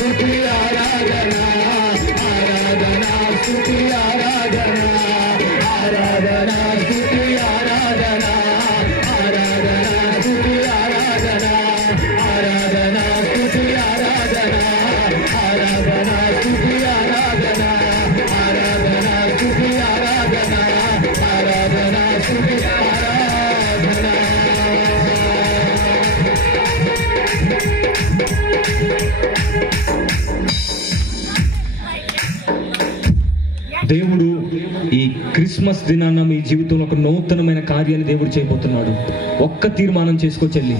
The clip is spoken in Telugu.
స్తుతి ఆరాధన ఆరాధన స్తుతి ఆరాధన ఆరాధన స్తుతి ఆరాధన ఆరాధన స్తుతి ఆరాధన ఆరాధన స్తుతి ఆరాధన ఆరాధన స్తుతి ఆరాధన ఆరాధన స్తుతి ఆరాధన ఆరాధన స్తుతి ఆరాధన. దేవుడు ఈ క్రిస్మస్ దినాన మీ జీవితంలో ఒక నూతనమైన కార్యాన్ని దేవుడు చేయబోతున్నాడు. ఒక్క తీర్మానం చేసుకో చెల్లి,